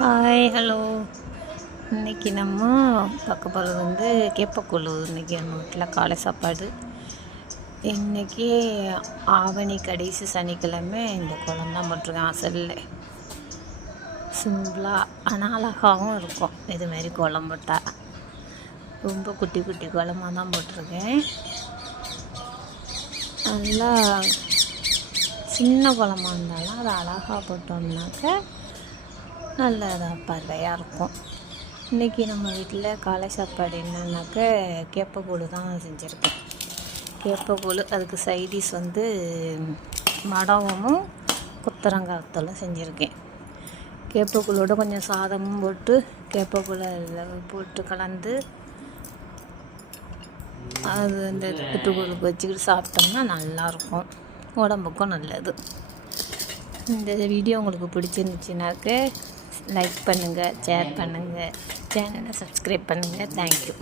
Hi hello இன்னைக்கு நம்ம பார்க்க போகிறது வந்து கேப்பக்கூழு. இன்னைக்கு நம்ம வீட்டில் காலை சாப்பாடு. இன்றைக்கி ஆவணி கடைசி சனிக்கிழமை இந்த குழம்பு தான் போட்டிருக்கேன் அசலில் சிம்பிளாக ஆனால் அழகாகவும் இருக்கும். இதுமாரி குழம்பு போட்டால் ரொம்ப குட்டி குட்டி குழம்பாக தான் போட்டிருக்கேன். நல்லா சின்ன குழம்பா இருந்தாலும் அதை அழகாக போட்டோம்னாக்க நல்ல பறவையாக இருக்கும். இன்றைக்கி நம்ம வீட்டில் காலை சாப்பாடு என்னன்னாக்க கேப்பக்கூழு தான் செஞ்சுருக்கேன் கேப்பக்கூழு அதுக்கு சைடிஷ் வந்து மடவமும் குத்தரங்காய்த்தலும் செஞ்சுருக்கேன். கேப்பக்கூழோட கொஞ்சம் சாதமும் போட்டு கேப்பக்கூழ போட்டு கலந்து அது இந்த புட்டுக்கூழுக்கு வச்சுக்கிட்டு சாப்பிட்டோம்னா நல்லாயிருக்கும் உடம்புக்கும் நல்லது. இந்த வீடியோ உங்களுக்கு பிடிச்சிருந்துச்சுனாக்க லைக் பண்ணுங்கள் ஷேர் பண்ணுங்கள் சேனலை சப்ஸ்கிரைப் பண்ணுங்கள் தேங்க்யூ